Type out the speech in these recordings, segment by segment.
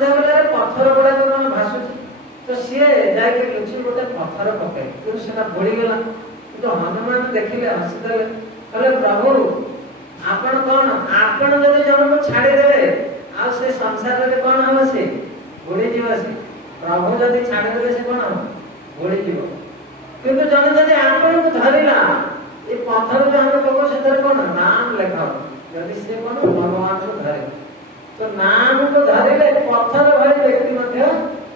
सन्ध्या बेला पत्थर गुड़ा कौन भाषुची तो सी जाके लुचि गोटे पत्थर पके तो सेटा बुड़ी गला तो हनुमान देखिले हसीदे कहले प्रभु आपण कौन आपण जदि जन को छाड़ी देबे आ से संसार रे कौन हम से बुड़ी जीव से प्रभु जदि छाड़ी देबे से कौन हम बुड़ी जीव किंतु जन जदि आपण को धरिला ए पत्थर जो हम लोग से कौन नाम लेखा जदि से कौन भगवान को धरे तो नाम को धरिले पत्थर भली व्यक्ति मध्य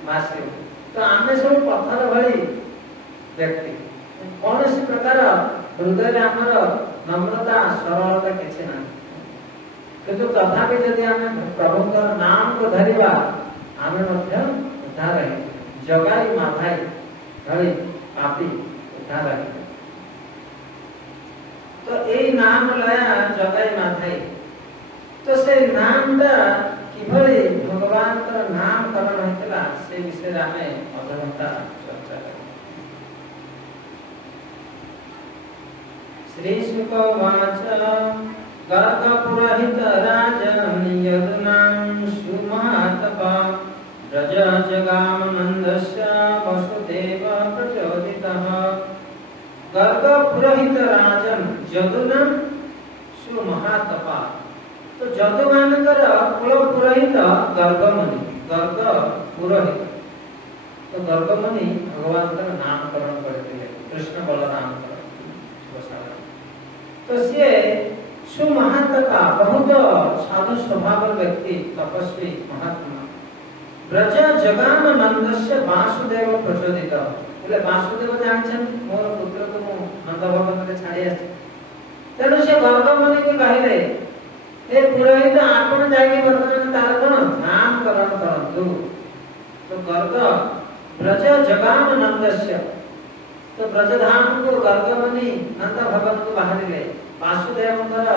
मासे तो आमे सब पत्थर भली व्यक्ति कौन सी प्रकार हृदय आमर नम्रता सरलता किसी ना किंतु तथापि यदि आमे प्रभुଙ୍କର नाम को धरिबा आमे मध्य उद्धार है जगाई माथाई भली पापी उद्धार है तो एई नाम लया जगाई माथाई तो से नामटा किभली भगवान का नामकरण होइतला से विषय आमे अधघंटा चर्चा करिया श्री शुक वाच गर्ग पुरोहित राजन यदुनां सुमातपा रज जगाम नंदस्य वसुदेव प्रचोदितः गर्ग पुरोहित राजन यदुनां सुमहातपा तो जदु मानकर कुल पुरोहित गर्गमुनि गर्ग पुरोहित तो गर्गमुनि भगवान का नामकरण करते कृष्ण बलराम तो सी सुमहात्मा बहुत साधु स्वभाव व्यक्ति तपस्वी महात्मा ब्रज जगाम नंदस्य वासुदेव प्रचोदित बोले वासुदेव जानछन मोर पुत्र को मु नंद भवन में छाड़ी आछि तेणु से गर्गमुनि को कहले ए पुरोहित आपण जाई वर्तमान तार कोन नामकरण करंतु तो गर्ग ब्रज जगाम नंदस्य तो ब्रजधाम को गर्गमुनि नंद भवन को बाहरिले वासुदेवଙ୍କର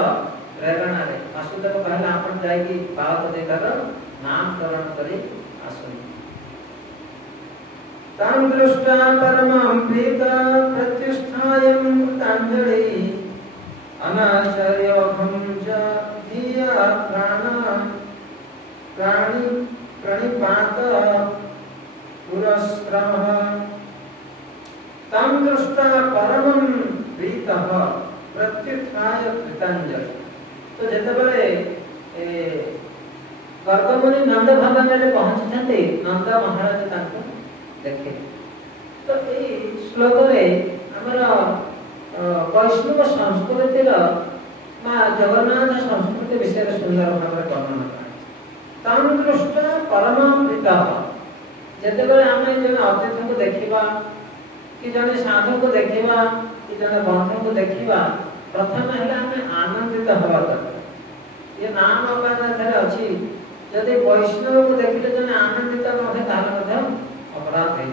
प्रेरणा रे वासुदेव कहला आपण जाई की बात देकर नामकरण करी आसुनी तां दृष्टा परमं प्रीत प्रत्युष्ठायं तांजलि अनाचर्यभं च धिया प्राणी प्रणिपात पुरस्त्रमः तां दृष्टा परमं प्रीतः प्रत्युत्थाय कृतांजलि तो जते बेले गर्गमुनि नंद भवन रे पहुंचछन्ते नंद महाराज ताको देखे तो ए श्लोक रे हमर वैष्णव संस्कृति रा मा जगन्नाथ संस्कृति विषय सुंदर भाव वर्णना तां दृष्टा परम प्रीतः जते बेले आमे जने अतिथि को देखिबा कि जने साधु को देखिबा कि जने बंधु को देखिबा प्रथम है हमें आनंदित हवा दरकार ये नाम अवगाहन अच्छी जदि वैष्णव को देखिले जने आनंदित न होय ताले मध्य अपराध है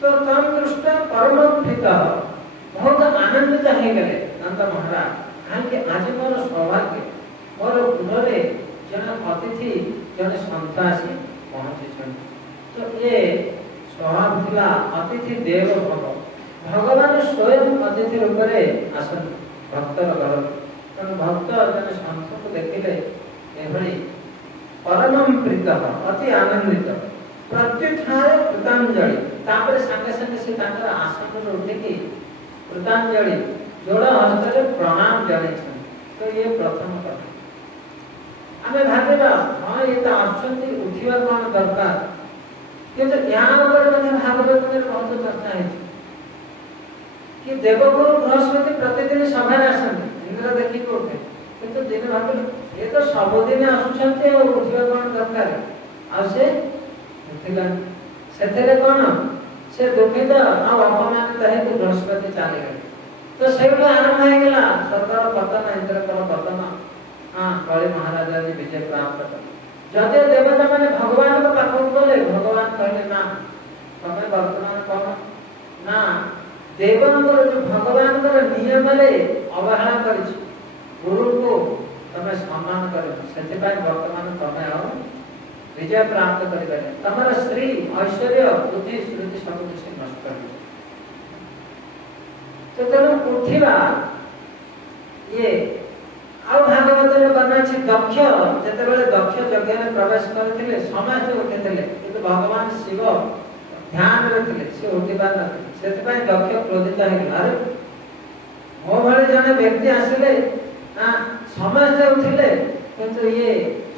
तो तम दृष्टा परम प्रीतः बहुत आनंदित है गले नंद महाराज काहे कि आज मोर सौभाग्य मोर गुणरे जने अतिथि जने संतासी पहुंचे छन तो ये स्वभाव थिला अतिथि देव भव भगवान स्वयं अतिथि रूप में आसन भक्तर घर तेणु भक्त जन संत को देखिले एभली परम प्रीतः अति आनंदित प्रत्युत्थाय कृतांजलि तापर संगे संगे से ताकर आसन उठिकी कृतांजलि जोड़ हस्त प्रणाम जणे तो ये प्रथम कथा आमे भाबिबा हां ये तो आछंती उठिबा कोन दरकार किंतु यहाँ पर मैंने भागवत में बहुत चर्चा है कि देवगुरु बृहस्पति प्रतिदिन सभा आसन इंद्र देखी को उठे किंतु दिन भाग ये तो सबदिन आसुछंते और उठिबा कोन दरकार आ से उठिला सेथरे कोन से दुखित आ अपमानित है कि बृहस्पति चले गए तो सेठो आरंभ हो गेला सरकार पतन इंद्र को पतन हां बड़े महाराजा जी विजय प्राप्त कर जदे देवता माने भगवान को पाखु बोले भगवान कहले ना तमे वर्तमान कौन ना देवंकर जो भगवान कर नियम रे अवहेला करिछ गुरु को तमे सम्मान करिछ सेते पाई वर्तमान तमे आ विजय प्राप्त करि करे तमरा श्री ऐश्वर्य बुद्धि स्मृति सब कुछ नष्ट कर तो तेणु उठिबा ये ଆଉ ଭାଗବତରେ ବର୍ଣ୍ଣନା ଅଛି ଦକ୍ଷ ଯେତେବେଳେ ଦକ୍ଷ ଯଜ୍ଞରେ ପ୍ରବେଶ କରିଥିଲେ ସମସ୍ତେ ଉଠିଥିଲେ କିନ୍ତୁ ଭଗବାନ ଶିବ ଧ୍ୟାନରେ ଥିଲେ, ସେ ଉଠି ପାରିନଥିଲେ। ସେଥିପାଇଁ ଦକ୍ଷ କ୍ରୋଧିତ ହେଇଗଲା, ଆରେ ମୋ ଭଳି ଜଣେ ବ୍ୟକ୍ତି ଆସିଲେ ସମସ୍ତେ ଉଠିଲେ କିନ୍ତୁ ଇଏ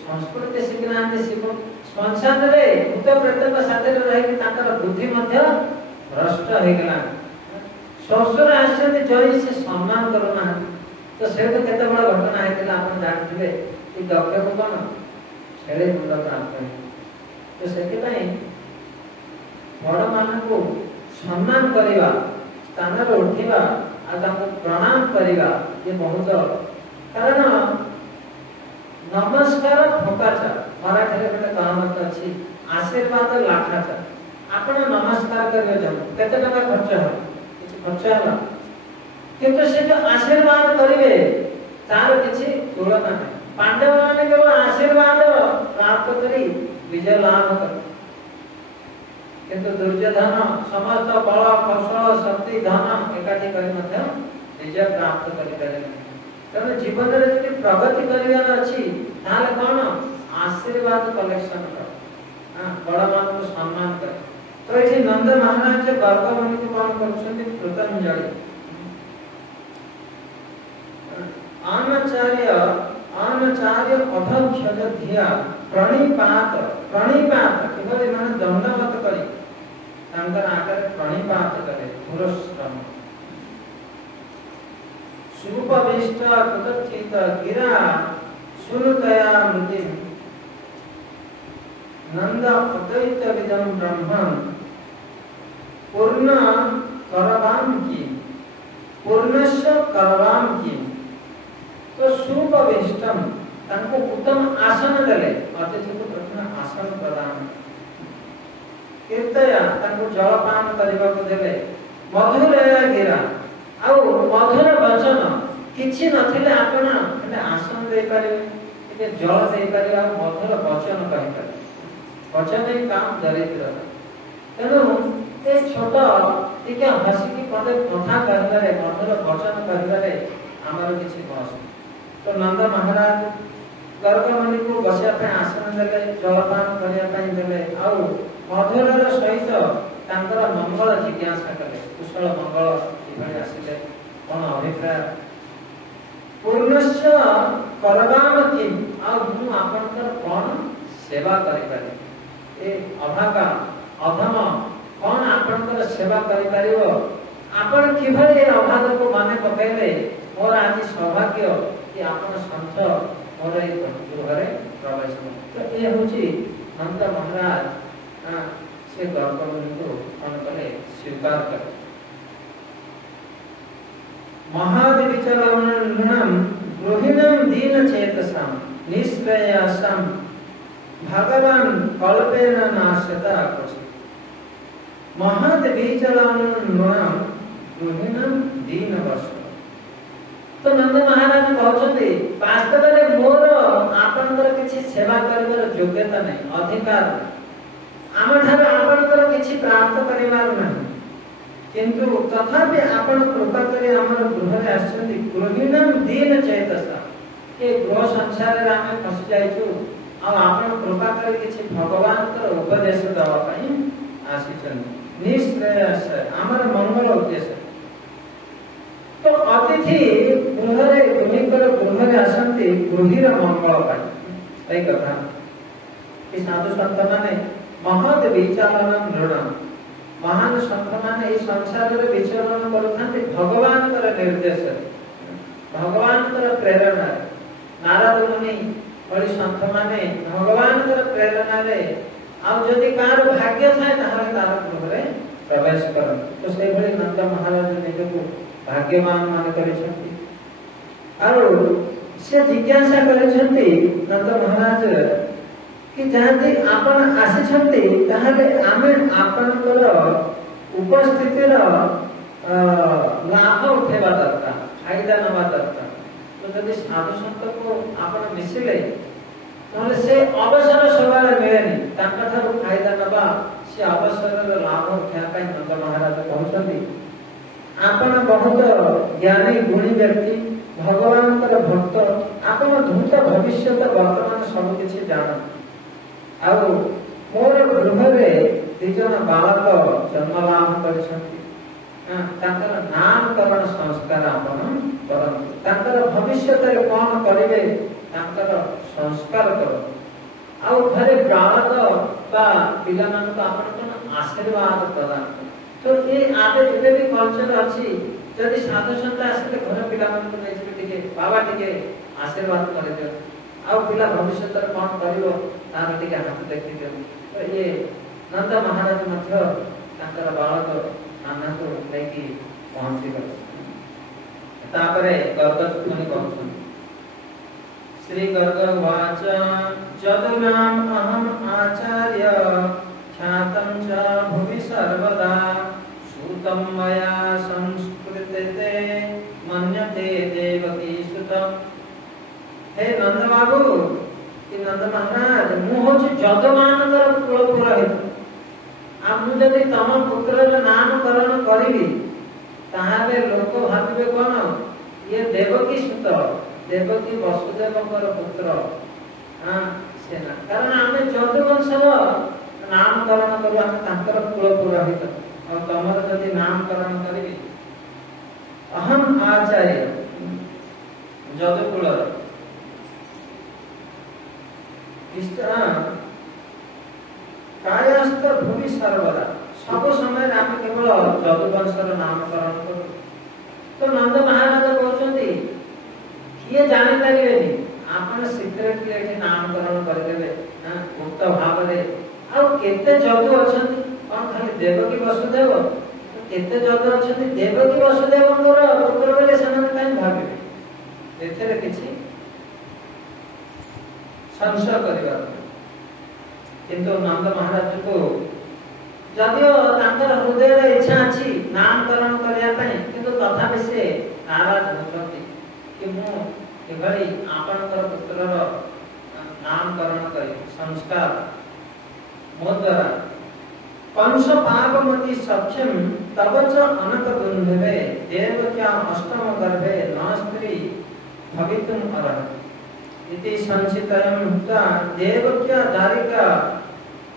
ସଂସ୍କୃତି ଶିଖିନାହାନ୍ତି। ଶିବ ଶ୍ମଶାନରେ ଭୂତ ପ୍ରେତଙ୍କ ସାଥିରେ ରହିକି ତାଙ୍କର ବୁଦ୍ଧି ମଧ୍ୟ ଭ୍ରଷ୍ଟ ହେଇଗଲା। ଶ୍ୱଶୁର ଆସିଛନ୍ତି ଜୟୀ, ସେ ସମ୍ମାନ କରୁନାହାନ୍ତି। ତ ସେଇଠୁ କେତେ ବଡ଼ ଘଟଣା ହେଇଥିଲା ଆପଣ ଜାଣିଥିବେ। ଏ ଦକ୍ଷକୁ କଣ ଛେଳି ମୁଣ୍ଡ ପ୍ରାପ୍ତ ହେଇଥିଲା। ତ ସେଥିପାଇଁ ବଡ଼ମାନଙ୍କୁ ସମ୍ମାନ କରିବା, ସ୍ଥାନରେ ଉଠିବା ଆଉ ତାଙ୍କୁ ପ୍ରଣାମ କରିବା ଏ ବହୁତ, କାରଣ ନମସ୍କାର ଫୋକାଚା, ମରାଠୀରେ ଗୋଟେ କହାବତ ଅଛି, ଆଶୀର୍ବାଦ ଲାଖାଚା। ଆପଣ ନମସ୍କାର କରିବେ ଜଣକୁ, କେତେ ଟଙ୍କା ଖର୍ଚ୍ଚ ହେବ? କିଛି ଖର୍ଚ୍ଚ ହେଲା, କିନ୍ତୁ ସେ ଯୋଉ ଆଶୀର୍ବାଦ କରିବେ ତାର କିଛି ତୁଳନା ନାହିଁ। ପାଣ୍ଡବମାନେ କେବଳ ଆଶୀର୍ବାଦ ପ୍ରାପ୍ତ କରି ବିଜୟ ଲାଭ କଲେ, କିନ୍ତୁ ଦୁର୍ଯ୍ୟୋଧନ ସମସ୍ତ ବଳ କୌଶଳ ଶକ୍ତି ଧନ ଏକାଠି କରି ମଧ୍ୟ ବିଜୟ ପ୍ରାପ୍ତ କରିପାରିଲେ। ତେଣୁ ଜୀବନରେ ଯଦି ପ୍ରଗତି କରିବାର ଅଛି ତାହେଲେ କଣ? ଆଶୀର୍ବାଦ କଲେକ୍ସନ କର, ବଡ଼ମାନଙ୍କୁ ସମ୍ମାନ କର। ତ ଏଠି ନନ୍ଦ ମହାରାଜ ଗର୍ଗମୁନିକୁ କଣ କରୁଛନ୍ତି? କୃତଞ୍ଜଳି ଆନଚାର୍ୟ ଅଧକ୍ଷଜ ଧିଆ ପ୍ରଣିପାତ କିଭଳି ମାନେ ଦଣ୍ଡବତ କରି ତାଙ୍କର ଆଗରେ ପ୍ରଣିପାତ କରେ ପୁରସ୍କାର। ସୁପବିଷ୍ଟ କୁତଚିତ ଗିରା ସୁନୁତୟା ମୃତି ନନ୍ଦ ଅଦ୍ବୈତ বিদম ব্রহ্মণ ପୂର୍ଣ୍ଣ କରବାମ କି ପୂର୍ଣ୍ଣସ୍ୟ କରବାମ କି। ତ ସୁପବିଷ୍ଟମ ତାଙ୍କୁ ଉତ୍ତମ ଆସନ ଦେଲେ, ଅତିଥିକୁ ପ୍ରଥମେ ଆସନ ପ୍ରଦାନ, କୀର୍ତ୍ତୟା ତାଙ୍କୁ ଜଳପାନ କରିବାକୁ ଦେଲେ, ମଧୁରୟା ଗିରା ଆଉ ମଧୁର ବଚନ, କିଛି ନଥିଲେ ଆପଣ ହେଲେ ଆସନ ଦେଇପାରିବେ, ଟିକେ ଜଳ ଦେଇପାରିବେ ଆଉ ମଧୁର ବଚନ କହିପାରିବେ। ବଚନ ହିଁ କାମ ଦରିଦ୍ରତା। ତେଣୁ ଏ ଛୋଟ ଟିକେ ହସିକି ପଦେ କଥା କହିବାରେ, ମଧୁର ବଚନ କହିବାରେ ଆମର କିଛି ବସ। ତ ନନ୍ଦ ମହାରାଜ ଗର୍ଗମୁନିକୁ ବସିବା ପାଇଁ ଆସନ ଦେଲେ, ଜଳପାନ କରିବା ପାଇଁ ଦେଲେ ଆଉ ମଧୁରର ସହିତ ତାଙ୍କର ମଙ୍ଗଳ ଜିଜ୍ଞାସା କଲେ, କୁଶଳ ମଙ୍ଗଳ କିଭଳି ଆସିଲେ, କଣ ଅଭିପ୍ରାୟ। ପୂର୍ଣ୍ଣସ୍ୟ କରବାମ କିଂ, ଆଉ ମୁଁ ଆପଣଙ୍କର କଣ ସେବା କରିପାରିବି? ଏ ଅଭାଗା ଅଧମ କଣ ଆପଣଙ୍କର ସେବା କରିପାରିବ? ଆପଣ କିଭଳି ଏ ଅଭାଗକୁ ମନେ ପକାଇଲେ? ମୋର ଆଜି ସୌଭାଗ୍ୟ କି ଆପଣ ସନ୍ଥ ମୋର ଏଇ ଗୃହରେ ପ୍ରବେଶ କଲେ। ତ ଏ ହେଉଛି ନନ୍ଦ ମହାରାଜ ସେ ଗର୍ଗମୁନିକୁ କଣ କଲେ? ସ୍ୱୀକାର କଲେ। ମହାବିଚରଣମ୍ ଗୃହିଣମ୍ ଦୀନ ଚେତସାମ୍ ନିଷ୍ପ୍ରୟାସମ୍ ଭଗବାନ କଳ୍ପେନ ନାଶ୍ୟତା କ୍ୱଚିତ୍। ମହାବିଚରଣମ୍ ଗୃହିଣମ୍ ଦୀନ ବସ। ତ ନନ୍ଦ ମହାରାଜ କହୁଛନ୍ତି ବାସ୍ତବରେ ମୋର ଆପଣଙ୍କର କିଛି ସେବା କରିବାର ଯୋଗ୍ୟତା ନାହିଁ, ଅଧିକାର ନାହିଁ। ଆମଠାରୁ ଆପଣଙ୍କର କିଛି ପ୍ରାପ୍ତ କରିବାର ନାହିଁ, କିନ୍ତୁ ତଥାପି ଆପଣ କୃପା କରି ଆମର ଗୃହରେ ଆସିଛନ୍ତି। ଗୃହିଣମ୍ ଦୀନ ଚେତସା, ଏ ଗୃହ ସଂସାରରେ ଆମେ ଫସି ଯାଇଛୁ, ଆଉ ଆପଣ କୃପା କରି କିଛି ଭଗବାନଙ୍କର ଉପଦେଶ ଦେବା ପାଇଁ ଆସିଛନ୍ତି। ନିଷ୍ପ୍ରୟାସ ଆମର ମଙ୍ଗଳ ଉଦ୍ଦେଶ୍ୟ। ତ ଅତିଥି ଗୃହରେ ଗୃହିଙ୍କର ଗୃହରେ ଆସନ୍ତି ଗୃହୀର ମଙ୍ଗଳ ପାଇଁ। ଏଇ କଥା କି ସାଧୁ ସନ୍ଥ ମାନେ ମହତ୍ ବିଚାରଣ ନୃଣ, ମହାନ ସନ୍ଥ ମାନେ ଏଇ ସଂସାରରେ ବିଚରଣ କରୁଥାନ୍ତି ଭଗବାନଙ୍କର ନିର୍ଦ୍ଦେଶରେ, ଭଗବାନଙ୍କର ପ୍ରେରଣାରେ। ନାରଦ ମୁନି ଭଳି ସନ୍ଥ ମାନେ ଭଗବାନଙ୍କର ପ୍ରେରଣାରେ, ଆଉ ଯଦି କାହାର ଭାଗ୍ୟ ଥାଏ ତାହେଲେ ତାର ଗୃହରେ ପ୍ରବେଶ କରନ୍ତି। ତ ସେଇଭଳି ନନ୍ଦ ମହାରାଜ ନିଜକୁ ଭାଗ୍ୟବାନ ମାନେ କରିଛନ୍ତି। ଆଉ ସେ ଜିଜ୍ଞାସା କରିଛନ୍ତି ନନ୍ଦ ମହାରାଜ କି ଯଦି ଆପଣ ଆସିଛନ୍ତି ତାହେଲେ ଆମେ ଆପଣଙ୍କର ଉପସ୍ଥିତିର ଲାଭ ଉଠେଇବା ଦରକାର, ଫାଇଦା ନେବା ଦରକାର। ତ ଯଦି ସାଧୁ ସନ୍ଥକୁ ଆପଣ ମିଶିଲେ ତାହେଲେ ସେ ଅବସର ସବୁବେଳେ ମିଳେନି, ତାଙ୍କଠାରୁ ଫାଇଦା ନେବା, ସେ ଅବସରର ଲାଭ ଉଠାଇବା ପାଇଁ ନନ୍ଦ ମହାରାଜ କହୁଛନ୍ତି ଆପଣ ବହୁତ ଜ୍ଞାନୀ ଗୁଣୀ ବ୍ୟକ୍ତି, भगवान भक्त आपण धूत भविष्य वर्तमान सब किसी जान आउ मोर गृह दिजन बालक जन्मलाभ कर नामकरण संस्कार आपण करंतु भविष्य कौन करेंगे संस्कार कर आउ घरे बालक पिला आशीर्वाद प्रदान तो ये आगे भी कल्चर अच्छी जदि साधु सन्त आसिले घर पिला बाबा टिके आशीर्वाद कर दियो आउ पिला भविष्य कौन करिवो तार टिके हाथ देखि दियो तो ये नंद महाराज मध्य ताकर बालक नाना को लेकी पहुंची गले तापरे गर्ग मुनि कहउछन श्री गर्ग वाच जदुनाम अहम आचार्य ख्यातं च भुवि सर्वदा सूतं मया संस्कृते मन्यते देवकी सुतं हे नंद बाबू कि नंद महाराज मु होछि जदमान कर कुल पुरोहित आ मु जदि तम पुत्रर नामकरण करिवि ताहाले लोक भाबिबे कोन ये देवकी सुत देवकी वसुदेवकर पुत्र हां सेना कारण आमे जदु वंशर नामकरण करू आमे तांकर कुल पुरोहित और तमर जदि नामकरण करिवि अहम आचार्य जदुकुल कायस्थ भूमि सर्वदा सब समय आम केवल जदुवंशर नामकरण करू तो नंद महाराज कहते किए जानी पारे आपण सिक्रेटली एठी नामकरण करदेबे गुप्त भाव रे आ केते जदु अछंती कोन खाली देवकी वसुदेव केते जदु अछंती देवकी वसुदेव पुत्र बेले समान काई भाबे एथरे किछि संशय करिबा किंतु नंद महाराज को जदियो तांकर हृदय रे इच्छा अछि नामकरण करिया पई किंतु तथापि से नाराज होचंती कि मु एभली आपनकर पुत्रर नामकरण करी संस्कार मोद्वारा पंच पापमति सख्यम तवच अनक दुंधवे देवक्या अष्टम गर्भे न स्त्री भवितुम अर्हति इति संचितयं हुता देवक्या दारिका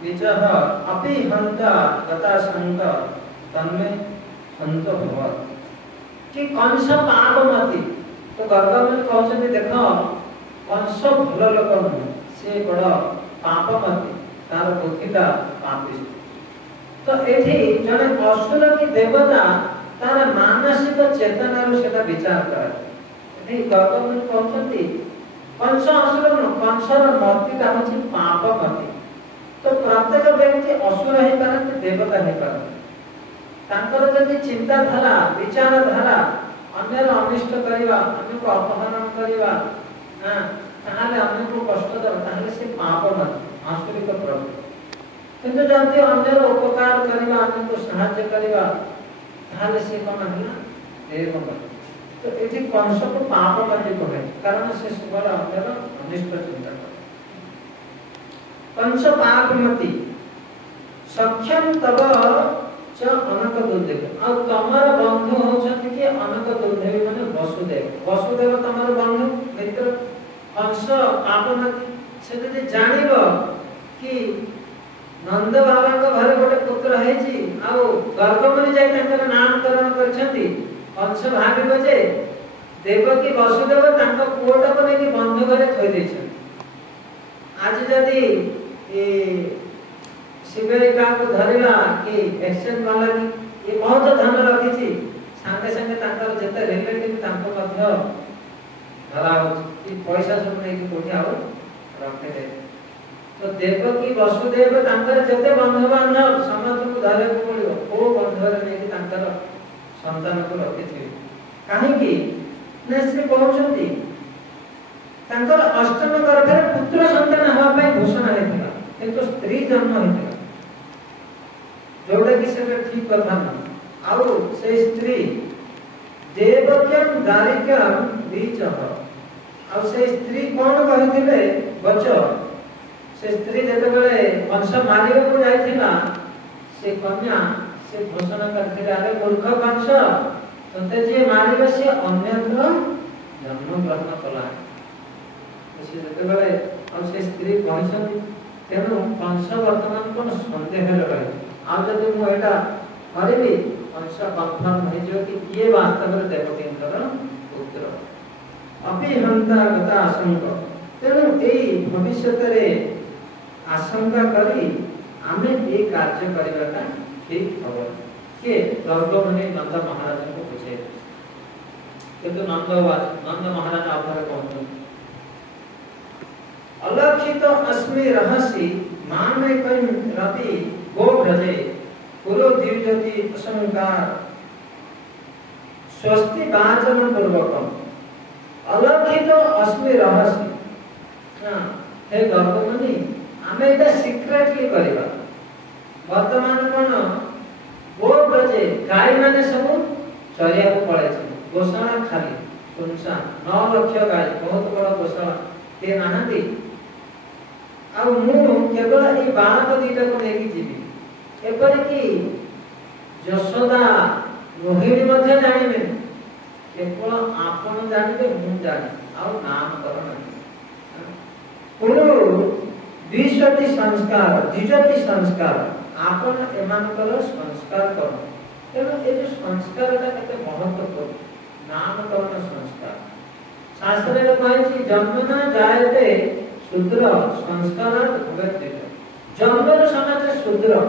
विजह अपि हंता गता संत तन्मे हंत भवत् कि कंस पापमति तो गर्गमन कहते देखो कंस भल लोक नुह से बड़ पापमति तार बुद्धिटा पापी तो एठी जने असुर की देवता तार मानसिक चेतना रु सेटा विचार करे एठी गर्गमन कहते कंस असुर न कंसर मतिटा होछि पापमति तो प्रत्येक व्यक्ति असुर हे पारନ୍ତି देवता हे पारନ୍ତି तांकर जदि चिंता धारा विचार धारा अन्यर अनिष्ट करिवा अन्य को अपहरण करिवा हां ताहाले अन्य को कष्ट दर ताहाले से पापमति आसुरिक प्रवृत्ति किंतु जदि अन्यर उपकार करिवा अन्य को सहायता करिवा ताहाले से कोन हला देवमति तो एठी कंस को पापमति कहे कारण से सबल अन्यर अनिष्ट चिंता करे पंच पापमति सख्यम तब च अनक दुर्देव आ तमर बंधु होछन कि अनक दुर्देव माने वसुदेव वसुदेव तमर बंधु मित्र कंस पापमति से जदि जानिबो कि नंद बाबा को घर गोटे पुत्र हेछि आ गर्गमनि जाय तांकर नामकरण करछंती कंस भाबिबो जे देवकी वसुदेव तांका पुओटा को नेकी बंधु घरे थोइ दैछन आज जदि ए शिवरिका को धरिला कि एक्सचेंज वाला की ये बहुत धन रखी थी संगे संगे तांकर जते रिलेटिव तांको मध्य धरा हो कि पैसा सब नहीं कि कोठी आउ रखे दे तो देवकी वसुदेव तांकर जते बंधु बांधव समस्त को धरे को पड़ियो ओ बंधुर नहीं कि तांकर संतान को रखी थी काहे कि ने श्री कहउछंती तांकर अष्टम गर्भे पुत्र संतान हवा पे घोषणा हेतिला किंतु स्त्री जन्म हेतिला जोड़े की से ठीक कथा न आउ से स्त्री देवक्यम दारिकम बीचह आउ से स्त्री कोन कहिथिले बच से स्त्री जते बेले वंश मारियो को जाइथिला से कन्या से घोषणा करथिला रे मूर्ख वंश तते जे मारिबे से अन्यत्र जन्म ग्रहण कला से जतबेले आ से स्त्री कहछन तेनु कंस वर्तमान कोन संदेह रहे आ जदि मु एटा करबी कंस कन्फर्म हो जो कि ये वास्तव में देवकींद्र पुत्र अपि हंता गता आशंका तेनु एई भविष्य रे आशंका करी आमे ए कार्य करबाटा ठीक हबो के गर्गमुनि नंद महाराज को पूछे किंतु नंद महाराज आधार कहते अलक्षित अस्मि रहसि मामे कं रति गो भजे पुरो दिव्यति असंकार स्वस्ति वाचन पूर्वकम अलक्षित अस्मि रहसि हां हे गर्गमुनि आमे एटा सिक्रेटली करबा वर्तमान कोन गो भजे गाय माने सब चरिया को पड़े छै गोशाला खाली सुनसान 9 लक्ष गाय बहुत बड़ा गोशाला ते नाहंती आ मु केवल ए बालक दीटा को लेके जीवी एपर की यशोदा रोहिणी मध्ये जानिबे केवल आपन जानिबे मु जानि आ नाम करण पुरो विश्वति संस्कार द्विजति संस्कार आपन एमानकर संस्कार कर तेणु ए जो संस्कारटा केते महत्वपूर्ण नामकरण संस्कार शास्त्र में कहछि जन्मना जायते शूद्र संस्कारात् भवेत् जन्मर समाज शूद्र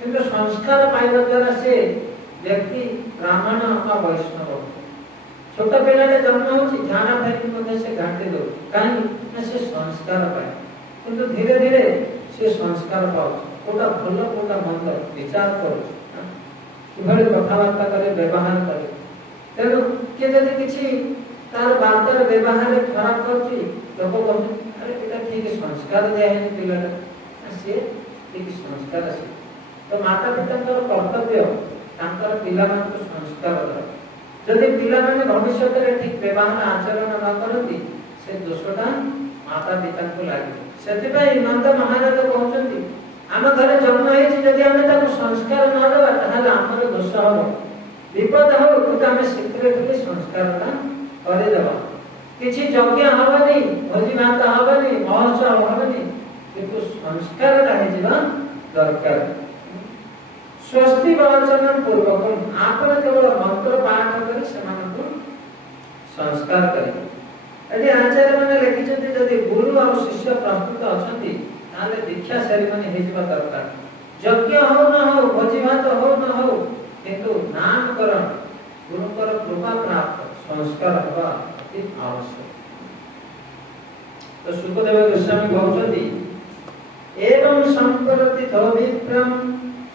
किंतु संस्कार पाइबा द्वारा से व्यक्ति ब्राह्मण अथवा वैष्णव छोट पिलाटे जन्म होछि झाना फेरि मध्ये से घाटे दो काहे ना से संस्कार पाए किंतु धीरे धीरे से संस्कार पाउ कोटा भलो कोटा मंद विचार करू किभଳି कथाबार्ता करे व्यवहार करे तेणु के जदि किछि तार बार्तार व्यवहार खराब करछि लोक कहते अरे एटा ठीक संस्कार दे है पिलाटा से ठीक संस्कार আছে तो माता पिताଙ୍କର कर्तव्य तांकर पिला मान संस्कार दे जदि पिला माने भविष्य रे ठीक व्यवहार आचरण न करती से दोषटा माता पिता को लागे सेति पई नंद महाराज कहउछंती आम घरे जन्म है जदि आमे ताको संस्कार न देबा ताहले हमर दोष हो विपद हो तो आमे सिक्रेटली संस्कारटा करे देबा किछि यज्ञ हबनी भोजी भात हबनी महोत्सव हबनी किंतु संस्कारटा हे जीवा दरकार स्वस्ति वाचन पूर्वक आपन केवल मंत्र पाठ करी समान को संस्कार करी यदि आचार्य माने लिखिछथि जदि गुरु और शिष्य प्रस्तुत अछंती ताले दीक्षा सेरेमनी हे जीवा दरकार यज्ञ हो न हो भोजी भात हो न हो किंतु नामकरण गुरुकर कृपा प्राप्त संस्कार हवा अति आवश्यक तो सुखदेव गोस्वामी कहउछथि एवं संप्रति तो विप्रम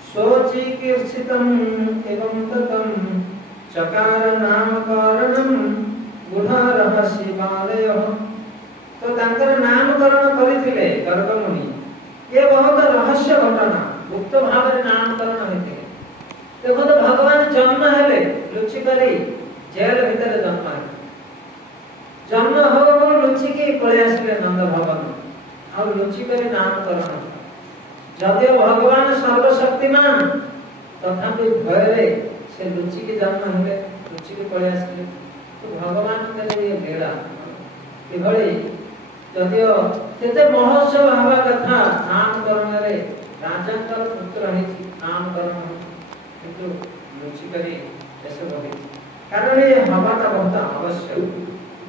सोचिकीर्षितम एवं ततम चकार नामकरणम गुढ़ शिवालय तो तांकर नामकरण करिथिले गर्गमुनि ये बहुत रहस्य घटना गुप्त भाव रे नामकरण होइथिले देखो तो भगवान जन्म हेले लुचि करी जेल भीतर जन्म हो लुचि की पळे आसिले नंद भवन आ लुचि करी नामकरण जदि भगवान सर्वशक्तिमान तथापि भयरे से लुचि की जन्म हेले लुचि की पळे आसिले तो भगवान के लिए लीला किभଳି जदियो केते महोत्सव हवा कथा नामकरण रे राजांकर पुत्र हेछि नामकरण किंतु लुचि करी ऐसे होई कारण ये हवाटा बहुत आवश्यक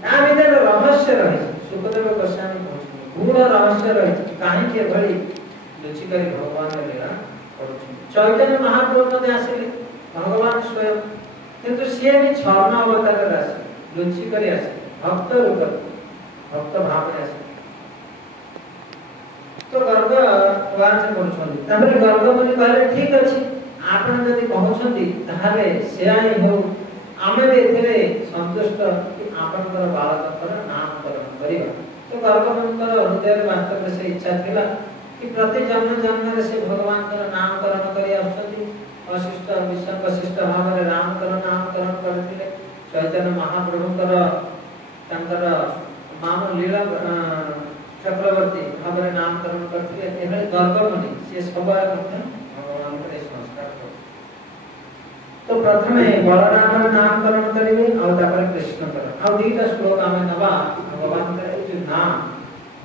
आ भीतर रहस्य रहे सुखदेव गोस्वामी कहउछ गूढ़ रहस्य रहे काहे के भଳି लुचि करी भगवान लीला करूछ चैतन्य महाप्रभु मध्ये आसिले भगवान स्वयं किंतु से भी छर्ण अवतार रे आसे लुचि करी आसे भक्त रूप भक्त भाव रे आसे तो गर्ग वाच करूछन तबे गर्ग मुनि कहले ठीक अछि आपण जदि कहउछंती ताहाले सेयाई हो आमे भी एथिरे संतुष्ट कि आपनकर बालकर नामकरण करिबा तो गर्ग मुनिकर हृदय वास्तव में से इच्छा थिला कि प्रति जन्म रे से भगवान कर नामकरण करि आछथि वशिष्ठ विश्व वशिष्ठ भाव रे नामकरण करथिले चैतन्य महाप्रभुकर तांकर माम लीला चक्रवर्ती भाव रे नामकरण करथिले एहे गर्ग मुनि से सबा भगवान के संस्कार तो प्रथमे बलराम नामकरण करिवे और तापर कृष्ण करण और दीटा श्लोक आमे नबा भगवान करे जो नाम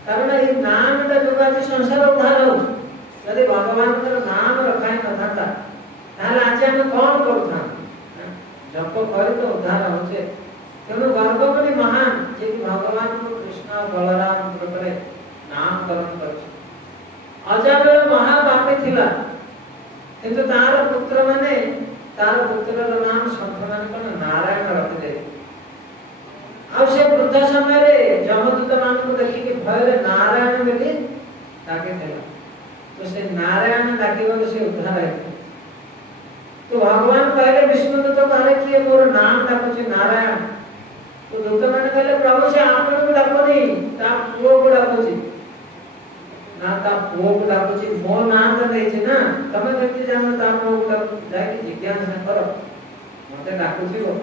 कारण ये नाम ता जो आज संसार उद्धार हो यदि भगवान का नाम रखाय न थाता ताले आज हम कोन करथा जप करे तो उद्धार होचे तेणु गर्गमणि महान जे भगवान को कृष्ण बलराम करे नामकरण करछ अजाबेल महापापी थिला किंतु तार पुत्र माने तार पुत्रर नाम संत मान नारायण रखिदे आ से वृद्ध समय रे जमदूत मान को देखि कि भय नारायण बोली ताके थिला तो से नारायण डाकिबो से उद्धार है तो भगवान पहले विष्णु दूत कहले कि मोर नाम डाकुची नारायण तो दूत मान कहले प्रभु से आपन को डाकोनी ता पुओ को डाकुची ना ता पुओ को डाकुची मो नाम त नै छै ना तमे जति जानो ता पुओ को जाय कि जिज्ञासा करो मते डाकुची हो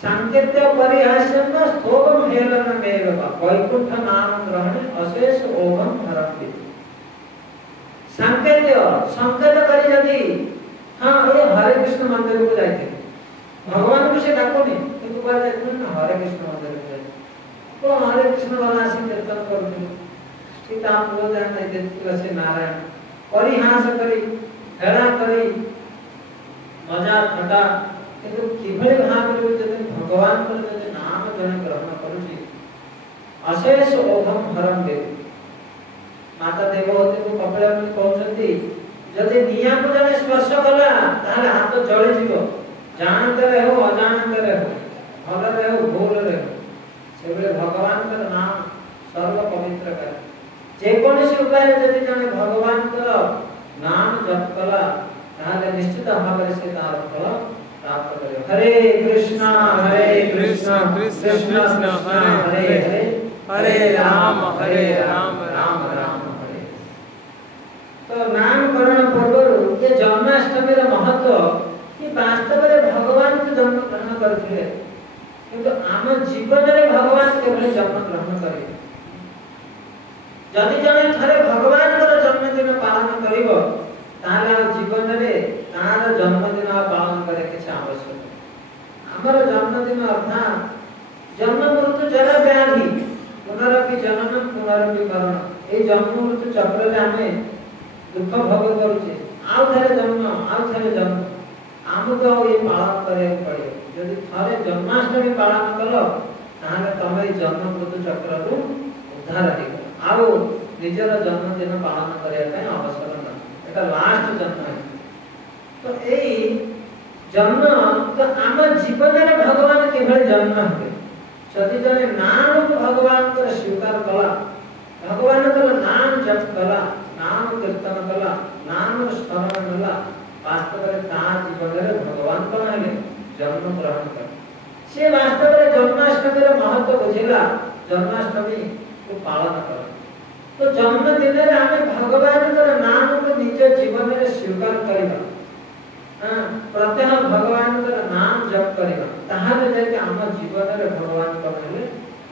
सांकेत्य परिहास्यम स्तोभम हेलन मेव वैकुंठ नाम ग्रहण अशेष ओम हरति सांकेत्य संकेत करी जदी हां ये हरे कृष्ण मंदिर को जाइते भगवान को से डाकोनी किंतु पर जाइते ना हरे कृष्ण मंदिर को जाइते तो हरे कृष्ण वाला से कीर्तन करते सीता बोल जान देते से नारायण परिहास करी हेला करी मजा ठटा किंतु किभଳି भाବରେ ଯଦି भगवान को ଯଦି नाम जन ग्रहण करूची अशेष ओघम हरम दे माता देवहूति को कपिला मुनि कहउछंती जदि निया को जने स्पर्श कला ताले हाथ जळे जिवो जानते रहो अजानते रहो भल रहो भूल रहो सेबे भगवान का नाम सर्व पवित्र कर जे कोनसी उपाय जदि जने भगवान का नाम जप कला ताले निश्चित भाव से तार फल प्राप्त करे हरे कृष्णा कृष्ण कृष्ण हरे हरे हरे राम राम राम हरे तो नामकरण पूर्व ये जन्माष्टमी रा महत्व कि वास्तव में भगवान के जन्म ग्रहण करथिले किंतु आम जीवन रे भगवान केवल जन्म ग्रहण करे जदि जने थरे भगवान को जन्मदिन पालन करिवो ताले जीवन रे तार जन्मदिन पालन करे के आवश्यक हमर जन्मदिन अर्थात जन्म मृत्यु जरा व्याधि पुनरपि जनन पुनरपि मरण ए जन्म मृत्यु चक्र रे हमें दुख भोग करूचे आउ थरे जन्म आमको ये पालन करे पड़े यदि थरे जन्माष्टमी पालन करो ताले तमे जन्म मृत्यु चक्र रु उद्धार हे आउ निजर जन्मदिन पालन करे पय आवश्यक न एटा लास्ट जन्म है तो एई जन्म तो आम जीवन रे भगवान केवल जन्म है जदि जने नाम भगवान को स्वीकार कला भगवान को नाम जप कला नाम कीर्तन कला नाम स्मरण कला वास्तव में ता जीवन रे भगवान को हेले जन्म ग्रहण कर से वास्तव में जन्माष्टमी रे महत्व बुझिला जन्माष्टमी को पालन कर तो जन्म दिन रे हमें भगवान को नाम को निज जीवन रे स्वीकार करिबा हां प्रत्यह भगवान को नाम जप करिबा ताहाले जे कि हम जीवन रे भगवान को हेले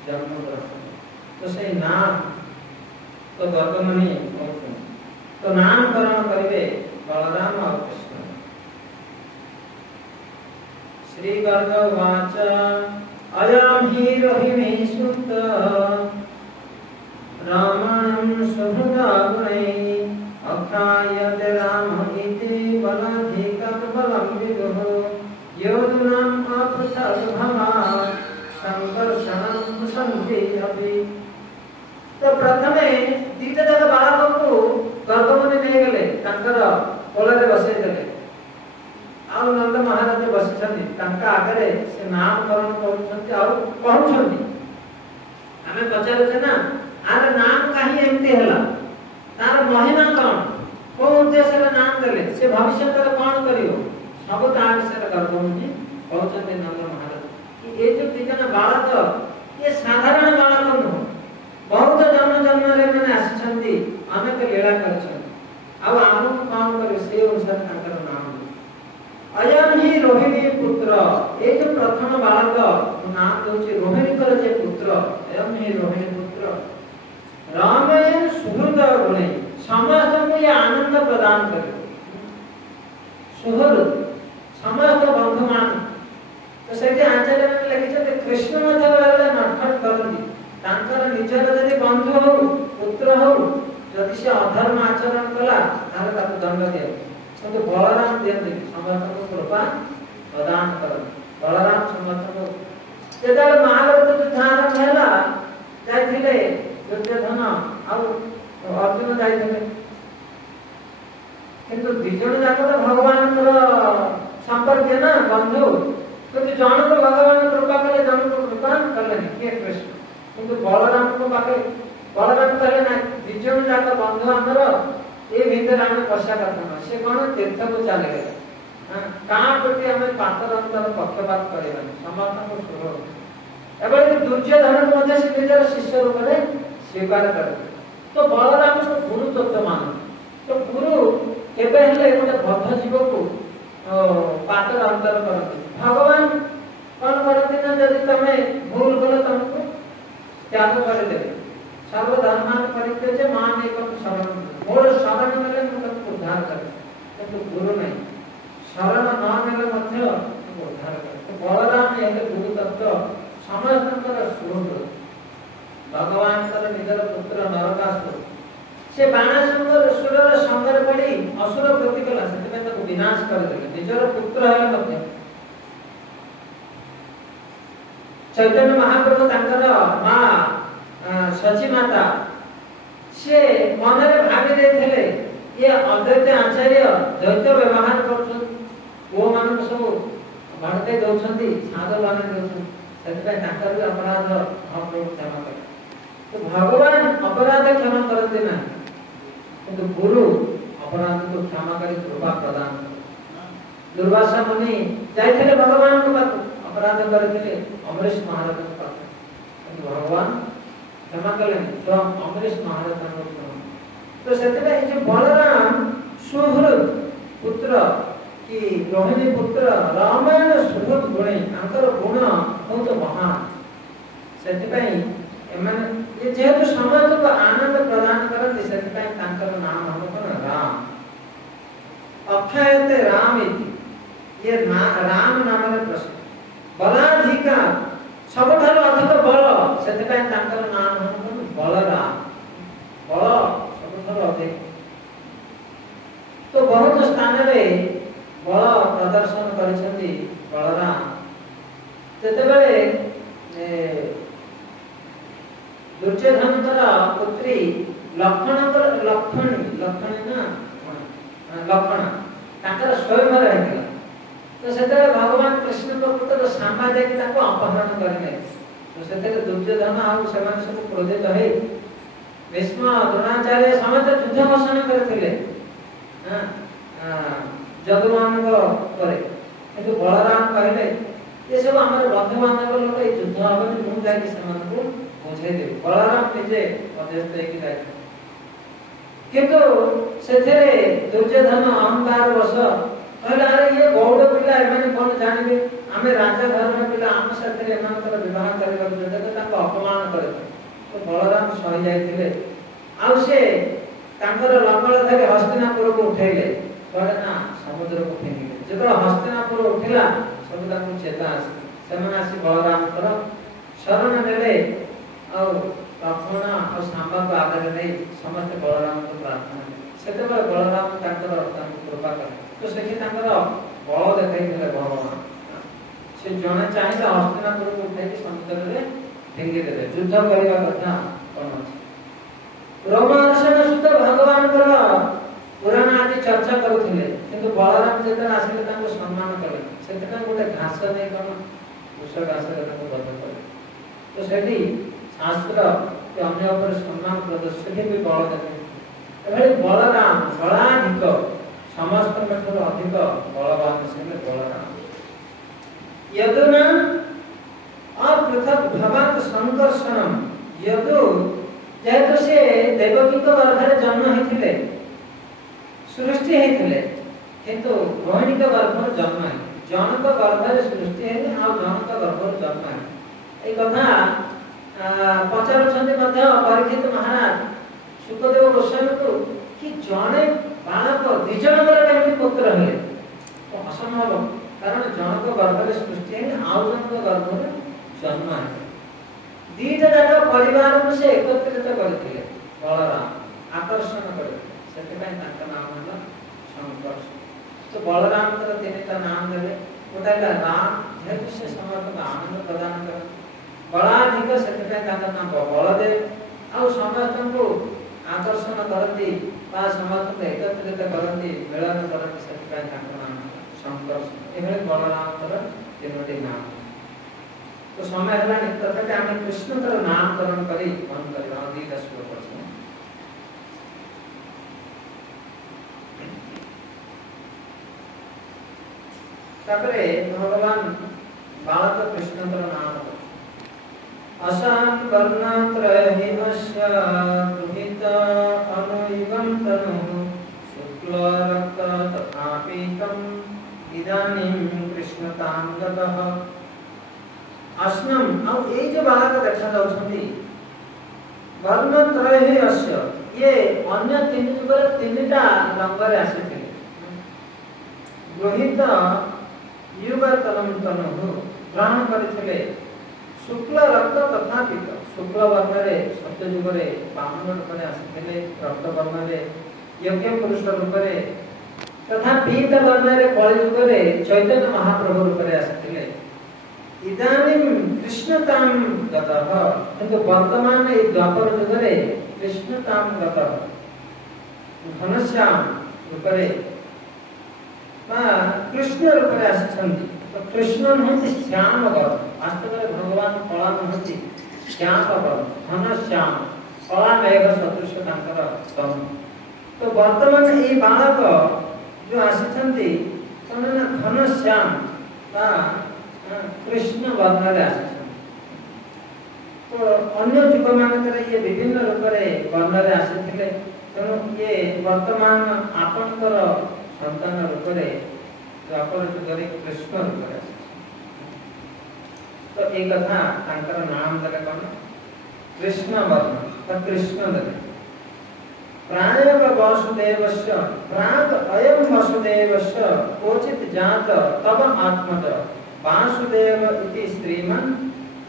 जन्म ग्रहण तो से नाम तो गर्गमणि तो नामकरण करिवे बलराम और कृष्ण श्री गर्ग वाच अयम ही रोहिणी सुत रामणं सुहृदा गुणै अख्यायते राम इति बलाधिकं बलं विदुः योधुनाम् अपृथक् भवात् संकर्षणं सन्ति अपि तो प्रथमे दीटा जग बालक को गर्गमणि नहीं गले तांकर कोलरे बसै देले आ नंद महाराज बसिछन्ति तांका आगरे से नामकरण करूछन्ति आ कहउछन्ति हमें पचारे छै ना आर नाम काहे एमते हला तार महिमा कोन को उद्देश्य रे नाम देले से भविष्य में कोन करियो सब तार से गर्गमणि कहउछन्ति नंद महाराज कि ए जो दिजना बालक ये साधारण बालक न बहुत जन्म रे माने आछन्ति आमे तो लीला करछन अब आमु काम करे से अनुसार तांकर नाम अयम ही रोहिणी पुत्र ए जो प्रथम बालक नाम दोछि रोहिणी कर जे पुत्र अयम ही रोहिणी पुत्र रामयन सुहृद गुणे समस्त को ये आनंद प्रदान करे सुहृद समस्त आचार्य मैंने लिखिते कृष्ण मध्य बेले नटखट करती तांकर निजर जदि बंधु हो पुत्र हो जदि से अधर्म आचरण कला ताले ताको दंड दिया किंतु बलराम दियंती समस्त को कृपा प्रदान करती बलराम समस्त को जेदा महाभारत युद्ध आरंभ हैला जाइथिले दुर्योधन आ अर्जुन जाइथिले किंतु दिजण जाक तो भगवान संपर्क है ना बंधु तो जन को भगवान कृपा कले जन को कृपा कले के कृष्ण किंतु बलराम को पाके बलराम कले ना दिजण जाक बंधु हमर ए भीतर हम पश्चा करना से कोन तीर्थ को चले गए हां का प्रति हमें पातर अंतर पक्षपात करेबा समस्त को सुरो एबे दुर्योधन को मध्य से निजर शिष्य रूप में स्वीकार करे तो बलराम को गुरु तत्व मान तो गुरु केबे हेले गोटे बद्ध जीव को पातर अंतर करते भगवान कौन करते ना यदि तमे भूल कलो तुमको त्याग कर दे सर्व धर्मान परित्यज्य मान एकम शरण मोर शरण मेले तुमको उद्धार करे किंतु गुरु नहीं शरण न मेले मध्य तुमको उद्धार करे तो बलराम हेले गुरु तत्व समस्तकर सुरु भगवान कर निजर पुत्र नरकासुर से बाणासुर असुरर संगर पड़ी असुर प्रतिकला से ताको विनाश कर देले निजर पुत्र है मध्य चैतन्य महाप्रभु तांकर मां सची माता से मन रे भाबी देथिले ये अद्वैत आचार्य द्वैत व्यवहार करछन वो मान सब भड़के दउछंती साधु बने दउछन सेते तांकर भी अपराध हम प्रभु क्षमा करे तो भगवान अपराध क्षमा करते ना किंतु गुरु अपराध को क्षमा कर कृपा प्रदान दुर्वासा मुनि जाइथिले भगवान को पास अपराध करथिले अमरीश महाराज को पास किंतु भगवान क्षमा कले स्वयं अमरीश महाराज को तो सेते जो बलराम सुहृद पुत्र कि रोहिणी पुत्र रामायण सुहृद गुणी अंतर गुण बहुत महान सेते ये जेहेतु समाज को आनंद प्रदान करते से नाम हम कौन राम अक्षयते राम ये राम नाम प्रश्न बलाधिकार सब अधिक बल से नाम हम कौन बलराम बल सब अधिक तो बहुत स्थान में बल प्रदर्शन कर बलराम जेते दुर्योधन पुत्री लक्षण स्वयं रही तो से भगवान कृष्ण को पुत्र सामा जाकि अपहरण करने तो से दुर्योधन आउ से सब क्रोधित है भीष्म द्रोणाचार्य समस्त युद्ध घोषणा करथिले जदुमान किंतु बलराम कहले ये सब हमर बंधु बांधव लोग युद्ध हबन मु जाकि से बुझे दे बलराम निजे मध्यस्थ एक जाय किंतु सेथरे दुर्योधन अहंकार वश कहला अरे ये गौड़ पिला एमाने कोन जानिबे आमे राजा घर में पिला आम साथे एमानकर विवाह करबा जदक ताको अपमान करे तो बलराम सही जायथिले आउ से तांकर लंगळ धरे हस्तिनापुर को उठैले कहले ना समुद्र को फेंकिले जतो हस्तिनापुर उठिला सब ताको चेता आसी सेमाने आसी बलराम कर शरण नेले और लक्ष्मण और सांबा को आदर नहीं समस्त बलराम को प्रार्थना सेते बलराम तांकर कृपा करे तो सेठी तांकर बल देखाई दिले भगवान से जने चाहिए हस्तिनापुर को उठाई समुद्र रे फेंकी देले युद्ध करबा कथा कोन अछि रोमांचन सुत भगवान कर पुराण आदि चर्चा करूथिले किंतु बलराम जेते आसिले तांको सम्मान करे सेते गोटे घास नै कोन उस घास रे तांको बद्ध करे तो सेठी शास्त्र के अन्य पर सम्मान प्रदर्शन भी बल देते एभली बलराम बलाधिक समस्त में अधिक बलवान से बलराम यदुना अपृथक भवत संकर्षणम यदु जेहेतु से देवकी को गर्भरे जन्म हेथिले सृष्टि हेथिले किंतु रोहिणी के गर्भरे जन्म है जनक गर्भरे सृष्टि है आ जनक गर्भरे जन्म है ए कथा पचारुछन्ति मध्य परीक्षित महाराज सुखदेव गोस्वामी को कि जने बालक दिजनकर केमि पुत्र हेले तो असंभव कारण जनक गर्भ सृष्टि है आउ जनक गर्भ जन्म है दीटा जाक परिवार को से एकत्रित करथिले बलराम आकर्षण करथिले सेते पय तांका नाम हला संकर्ष तो बलराम तर तीनटा नाम देले गोटाइला राम जेतु से समस्त आनंद प्रदान कर बलाधिक सेते पय तांका नाम बलदेव आउ समस्त को आकर्षण करती बा समस्त को एकत्रित करती मिलन करती सेते पय तांका नाम संकर्ष एभले बलराम तर तीनोटी नाम तो समय हला तथापि आम कृष्ण तर नामकरण करी मन करबा दीटा श्लोक अछि तापरे भगवान बालक कृष्ण तर नाम असाम वर्णात्रहि अस्य दुहित अनुयुगं तनु शुक्ल रक्त तथा पीतम इदानीं कृष्णतां गतः अस्नम अब ए जो बालक देखा जाउछंती वर्ण त्रय हे अस्य ये अन्य तीन जुगर तीनटा नंबर आसीथिले रोहित युगतलम तनु ग्रहण करथिले शुक्ल रक्त तथा पीत शुक्ल वर्ण रे सत्य जुग रे बामन रूप रे आसीथिले रक्त वर्ण रे यज्ञ पुरुष रूप रे तथा पीत वर्ण रे कलि जुग रे चैतन्य महाप्रभु रूप रे आसीथिले इदानीं कृष्णतां गतः किंतु वर्तमान ए द्वापर युग रे कृष्णतां गतः घनश्याम रूप रे बा कृष्ण रूप रे आछंती तो कृष्ण नहति श्याम वर्ण वास्तव में भगवान कला नहति श्याम वर्ण घनश्याम कला मेघ सदृश तांकर स्तम तो वर्तमान ए बालक जो आछंती तने घनश्याम बा कृष्ण वर्ण रे आछन तो अन्य जुग मानकर ये विभिन्न रूप रे वर्ण रे आछथिले तेणु ये वर्तमान आपनकर संतान रूप रे द्वापर जुग रे कृष्ण रूप रे तो एक कथा तांकर नाम दले कोन कृष्ण वर्ण तो कृष्ण दले प्रायः वासुदेवस्य प्राग अयं वासुदेवस्य कोचित जात तब आत्मत वासुदेव इति श्रीमन्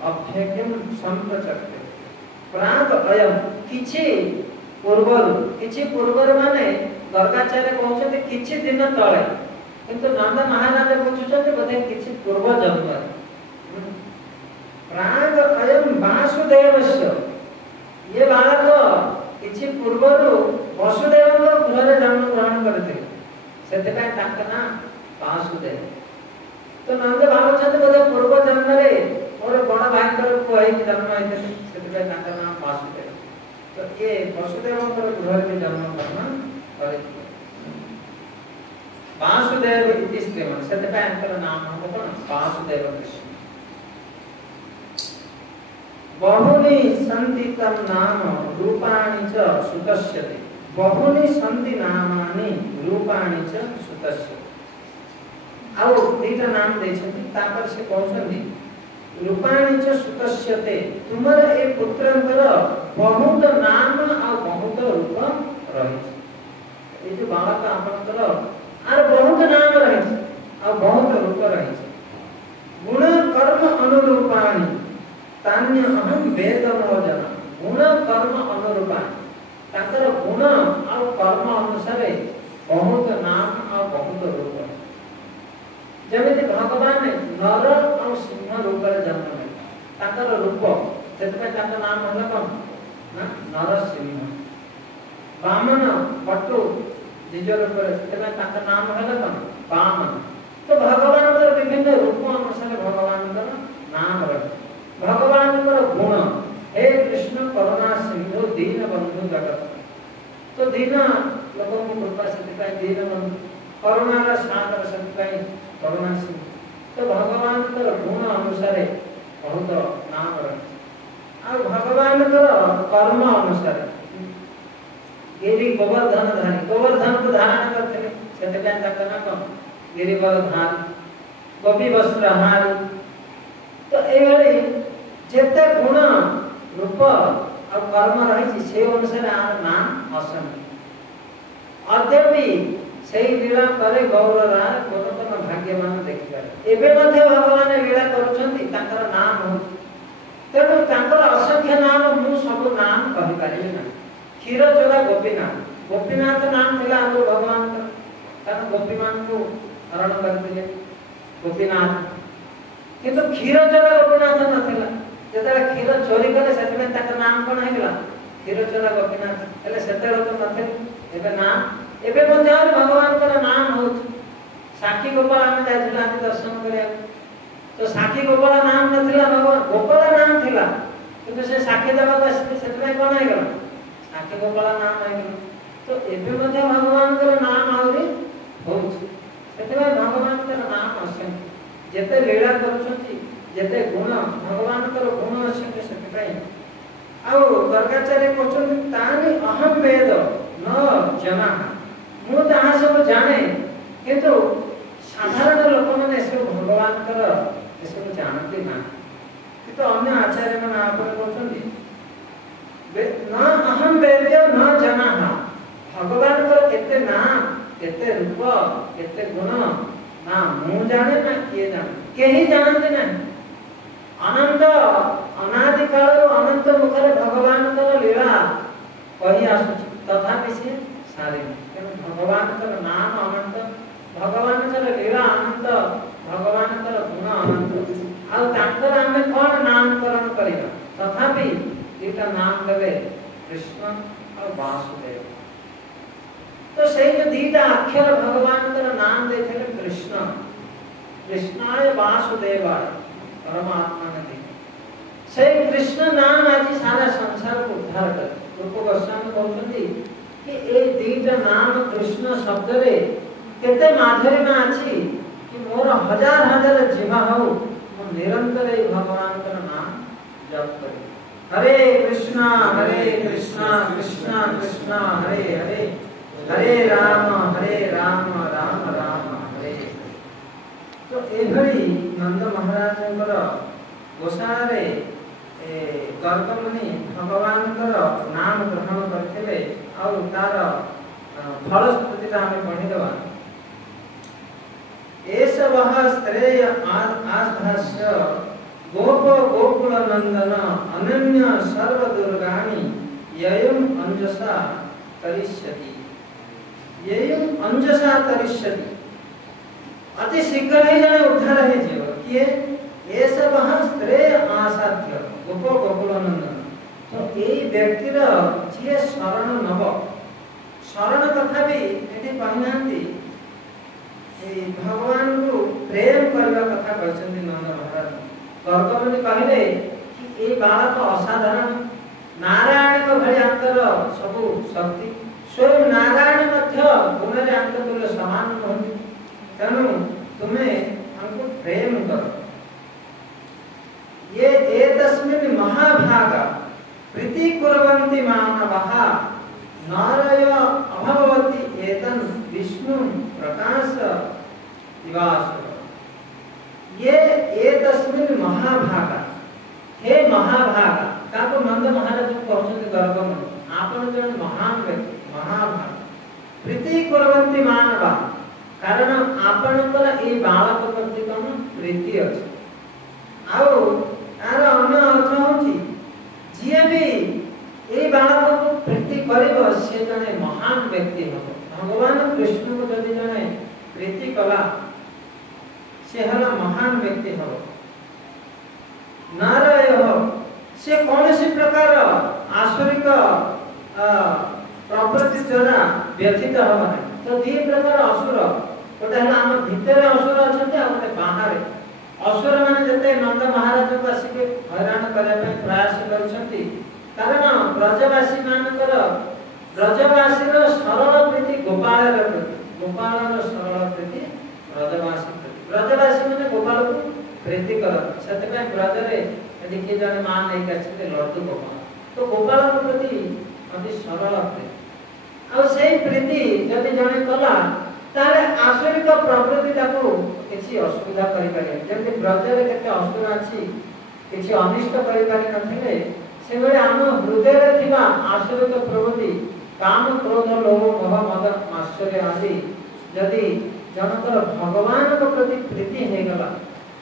अभ्यगम संप्रचक्ते प्राग अयम किछि पूर्वर माने गर्गाचार्य कहउछते किछि दिन तळे किंतु नंद महाराज कहउछते बोधे किछि पूर्व जन्म प्राग अयम वासुदेवस्य ये बालक किछि पूर्वरु वसुदेव गृहरे जन्म ग्रहण करते सेते काय तांका ना वासुदेव तो नंद भावचंद बोले पूर्व जन्म रे और बड़ भाईकर को है कि जन्म है सेते पे तांका नाम वासुदेव तो ये वसुदेव पर घर में जन्म करना करे वासुदेव इति श्रीमन् सेते पे अंतर नाम हो कोन वासुदेव कृष्ण बहुनि सन्ति तम नाम रूपाणि च सुतस्यते बहुनि सन्ति नामानि रूपाणि च सुतस्यते आउ दीटा नाम देछथि तापर से कहउछथि रूपाणि च सुतस्यते तुमर ए पुत्रंकर बहुत नाम आ बहुत रूप रहि ए जो बालक आपनकर आर बहुत नाम रहि आ बहुत रूप रहि गुण कर्म अनुरूपाणि तान्य अहम वेद मोजन गुण कर्म अनुरूपाणि ताकर गुण आ कर्म अनुसार बहुत नाम आ बहुत रूप जमिति भगवान नर और सिंह रूप रे जन्म ले ताकर रूप सेते ताकर नाम होला कोन ना नरसिंह वामन पट्टु निज रूप रे सेते ताकर नाम होला कोन वामन तो भगवान के विभिन्न रूप अनुसार भगवान का नाम रहे भगवान का गुण हे कृष्ण करुणा सिंधु दीन बंधु जगत तो दीन लोगों को कृपा सेते दीन बंधु करुणा का सागर सेते करुणा सिंह तो भगवान का गुण अनुसार बहुत नाम रहे आ भगवान का कर्म अनुसार गिरी गोवर्धन को धारण करते सेते ताका नाम गिरी गोवर्धन गोपी वस्त्रहारी तो एवले जेते गुण रूप और कर्म रही से अनुसार आर नाम असम अद्यपि सेही लीला करे गौररा कोनतम भाग्यमान देखिबार एबे मध्ये भगवान लीला करूछंती ताकर नाम हो तेणु ताकर असंख्य नाम मु सब नाम कहि पारिबे ना क्षीर चोरा गोपीनाथ गोपीनाथ नाम थिला आगु भगवान कारण गोपी मान को हरण करथिले गोपीनाथ किंतु क्षीर चोरा गोपीनाथ नथिला जेतरा क्षीर चोरी करे सेतमे ताकर नाम कोन हेला क्षीर चोरा गोपीनाथ हेले सेतेला तो नथे एबे नाम एबे मध्ये भगवान कर नाम हो साखी गोपाल आमे जायथिला आदि दर्शन करिया तो साखी गोपाल नाम नथिला भगवान गोपाल नाम थिला किंतु से साखी देबा तो सेतमे कोन हेला साखी गोपाल नाम हेला तो एबे मध्ये भगवान कर नाम आउरी होउछ सेतमे भगवान कर नाम असन जेते लीला करूछंती जेते गुण भगवान कर गुण असन सेते पई आउ गर्गाचार्य कहछन तानि अहम वेद न जना मु ताहा सब जाने किंतु साधारण लोक माने सब भगवान कर सब जानते ना किंतु अन्य आचार्य मन आपन कहछन न अहम वेद न जना भगवान कर केते नाम केते रूप केते गुण ना मु जाने ना किए जाने केही जानते ना अनंत अनादि काल अनंत मुखरे भगवान कर लीला कहि आसु तथापि से सारे भगवान कर नाम अनंत भगवान कर लीला अनंत भगवान कर गुण अनंत आ ताकर हमें कोन नामकरण करिबा तथापि एटा नाम देबे कृष्ण और वासुदेव तो सही जो दीटा अक्षर भगवान कर नाम देथे कृष्ण कृष्णाय वासुदेवाय परमात्मा ने दे सही कृष्ण नाम आज सारा संसार को उद्धार कर रूप गोस्वामी कहउछंती कि ए दीटा नाम कृष्ण शब्द रे केते माधुर्य अछि कि मोर हजार हजार जीवा हो मो निरंतर ए भगवान कर नाम जप करी हरे कृष्णा कृष्णा कृष्णा हरे हरे हरे राम राम राम हरे तो एभली नंद महाराज कर गोसारे गर्गमुनि भगवान कर नाम ग्रहण करथिले और तार फल स्तुतिटा हमें पढ़ी देबा एस वह श्रेय आधास्य गोप गोकुल नंदन अनन्य सर्व दुर्गाणि ययम अंजसा तरिष्यति ययम अंजसा तरिष्यति अति शीघ्र ही जने उद्धार है जीव किए ये सब श्रेय आसाध्य गोप गोकुल नंदन तो एई व्यक्तिर जे शरण नब शरण कथा भी एठी कहनांती ए भगवान को प्रेम करबा कथा कहछन्ती नंद महाराज गर्गमुनि कहले कि ए बालक असाधारण नारायण को भଳି अंतर सब शक्ति स्वयं नारायण मध्य गुण रे अंतर तुल्य समान कहନ୍ତି तेणु तुम्हें हमको प्रेम करो ये एतस्मिन् महाभाग प्रीति कुर्वन्ति मानवः नारय अभवति एतन् विष्णु प्रकाश दिवासुर ये एतस्मिन् महाभाग हे महाभाग काको नंद महाराज कहउछन्ति गर्गमुनि आपन जन महान व्यक्ति महाभाग प्रीति कुर्वन्ति मानवः कारण आपण पर ए बालक प्रति कम प्रीति अछि आउ तार अन्य अर्थ होछि जे भी ए बालक को प्रीति करबो से जने महान व्यक्ति हो भगवान कृष्ण को जदि जने प्रीति कला से हला महान व्यक्ति हो नाराय हो से कौनसी प्रकार आसुरिक प्रकृति द्वारा व्यथित हो तो दी प्रकार असुर गोटे हला हम भितर असुर अछते आ गोटे बाहर असुर माने जते नंद महाराज को आसिके हैरान करे पे प्रयास करछंती कारण ब्रजवासी मानकर ब्रजवासी रो सरल प्रीति गोपाल रो प्रति गोपाल रो सरल प्रीति ब्रजवासी प्रति ब्रजवासी माने गोपाल को प्रीति कर सते पे ब्रज रे यदि के जने मान नहीं करछते लड्डू गोपाल तो गोपाल रो प्रति अति सरल प्रीति आ सेही प्रीति जदि जने कला तारे आसुरिक प्रकृति ताको किछि असुविधा करि पारे जेते ब्रज रे केते असुर अछि किछि अनिष्ट करि पारे नथिले से बेले हम हृदय रे थिबा आसुरिक प्रवृत्ति काम क्रोध लोभ मोह मद आश्चर्य आदि यदि जनकर भगवान को प्रति प्रीति हे गला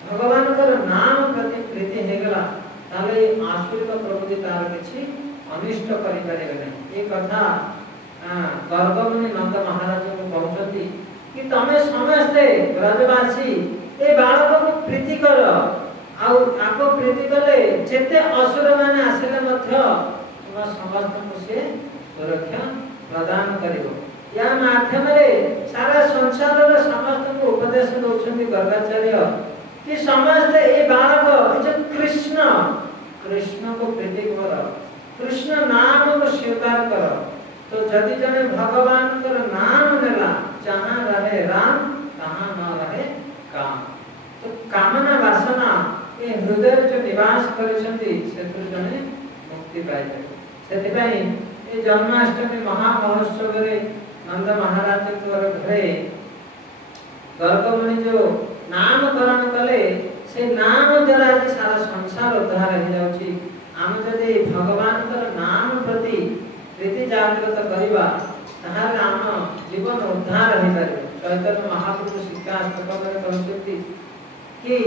भगवान का नाम प्रति प्रीति हे गला ताले आसुरिक प्रवृत्ति तार किछि अनिष्ट करि पारे नै ए कथा गर्गमुनि नंद महाराज को कहउछथि कि तमे समस्ते ब्रजवासी ए बालक को प्रीति कर आउ आको प्रीति कले जेते असुर माने आसिले मध्य तुम समस्त को से सुरक्षा प्रदान करिवो या माध्यम रे सारा संसार रे समस्त को उपदेश दोछन्ति गर्गाचार्य कि समस्त ए बालक जे कृष्ण कृष्ण को प्रीति कर कृष्ण नाम को स्वीकार कर तो जदि जने भगवान कर नाम लेला जहां रहे राम तहां न रहे काम तो कामना वासना ए हृदय जो निवास करिसंती सेतु जने मुक्ति पाइबे सेति पई ए जन्माष्टमी महा महोत्सव रे नंद महाराज के घरे गर्गमुनि जो नामकरण कले से नाम द्वारा आज सारा संसार उद्धार हो जाउची आम जदि भगवान कर नाम प्रति प्रीति जागृत करिबा ताहार आम जीवन उद्धार हो पारे चैतन्य महाप्रभु शिक्षाष्टक में कहते कि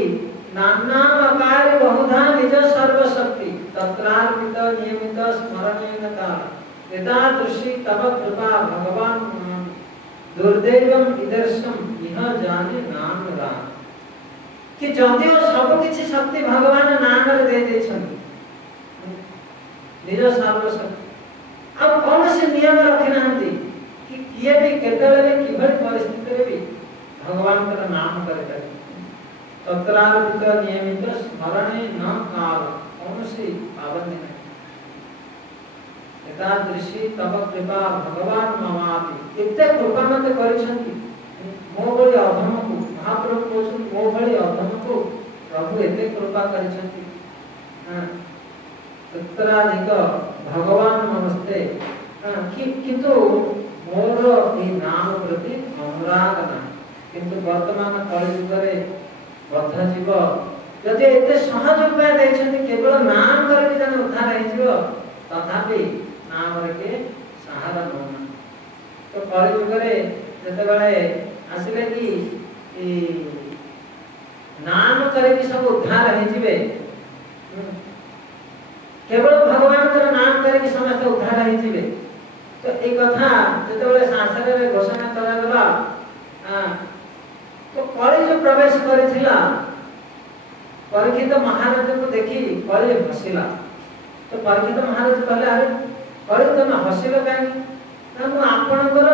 नामना अकार्य बहुधा निज सर्वशक्ति तत्रार्पित नियमित स्मरणेन काल यदा दृष्टि तव कृपा भगवान दुर्दैवम इदर्शम इह जाने नाम राम कि जदि सब किछि शक्ति भगवान नाम रे दे दैछन निज सर्वशक्ति अब कौन से नियम रखी नांती कि किए भी केतले किभर परिस्थिति रे भी भगवान का नाम करे तत्रार्पित नियमित स्मरणे न काल कौन सी पाबंदी नहीं यदा दृष्टि तव कृपा भगवान ममापि इत्ते कृपा मते करिसंती मो भली अधम को महाप्रभु कोछन मो भली अधम को प्रभु एते कृपा करिसंती तत्राधिक भगवान नमस्ते किंतु मोर ए नाम प्रति अनुराग ना किंतु वर्तमान कलियुग रे बद्ध जीव जदि एते सहज उपाय दैछन्ति केवल नाम करके जन उद्धार हे जीव तथापि नाम रे के सहारा न तो कलियुग रे जते बेले आसिले कि नाम करके सब उद्धार हे जीवे केवल भगवान का नाम करके समस्त उद्धार हे जीवे तो एक कथा जते बेले शास्त्र रे घोषणा करा गला तो कली जो प्रवेश करिथिला परीक्षित महाराज को देखि कली हसिला तो परीक्षित महाराज कहले अरे कली तुम हसिलो काई ना मु आपनकर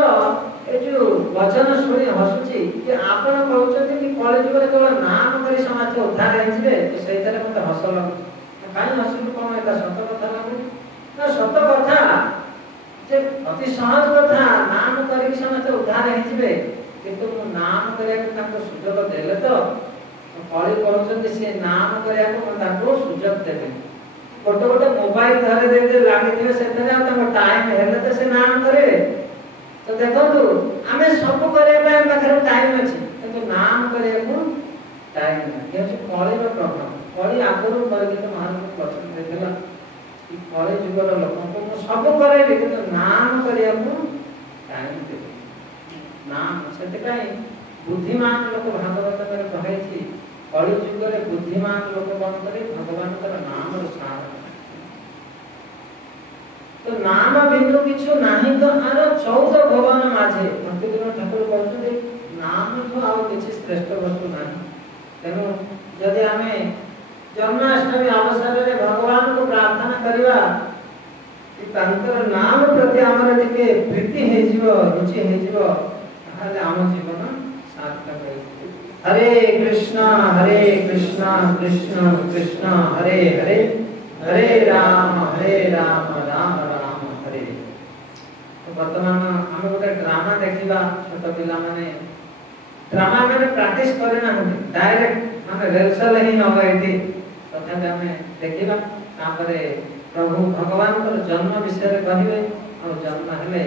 ए जो वचन सुनी हसुची कि आपन कहउछथि कि कली जुग रे केवल नाम करी समस्त उद्धार हे जीवे तो सेइतरे मते हस लागु काई हसिलु कोन एटा सत्य कथा लागु ना सत्य कथा जे अति सहज कथा नाम करी समस्त उद्धार हे जीवे किंतु नाम करिया को सुजोग देले तो कली कहउछथि से नाम करिया को ताको सुजोग देबे गोटे गोटे मोबाइल धरे दे दे लागिथिबे सेतरे आ टाइम हेले तो से नाम करे तो देखो आमे सब करे बा पाखरे टाइम अछि किंतु नाम करिया को टाइम नहीं ये कली रो प्रॉब्लम कली आगुरु परिचित महाराज वचन देला कि कली जुगर लोक को सब करे किंतु नाम करिया को टाइम दे नाम सेते बुद्धिमान लोक भागवत में कहे छी कली जुग रे बुद्धिमान लोक कोन करे भगवान का नाम रो सार तो नाम बिंदु किछु नाही तो आर 14 भवन माझे भक्तिविनोद ठाकुर कहते नाम तो आउ किछि श्रेष्ठ वस्तु नाही तेनो यदि हमें जन्माष्टमी अवसर रे भगवान को प्रार्थना करिवा कि तांकर नाम प्रति हमर टिके प्रीति हे जीव रुचि हे जीव ताले आम जीवन सार्थक है हरे कृष्णा कृष्ण कृष्ण हरे हरे हरे राम राम राम हरे तो वर्तमान हम गोटे ड्रामा देखिबा छोट पिला माने ड्रामा में प्रैक्टिस करे ना डायरेक्ट हम रिहर्सल ही न होइती तथा हमें देखिबा तापरे प्रभु भगवान को जन्म विषय रे कहिबे और जन्म हेले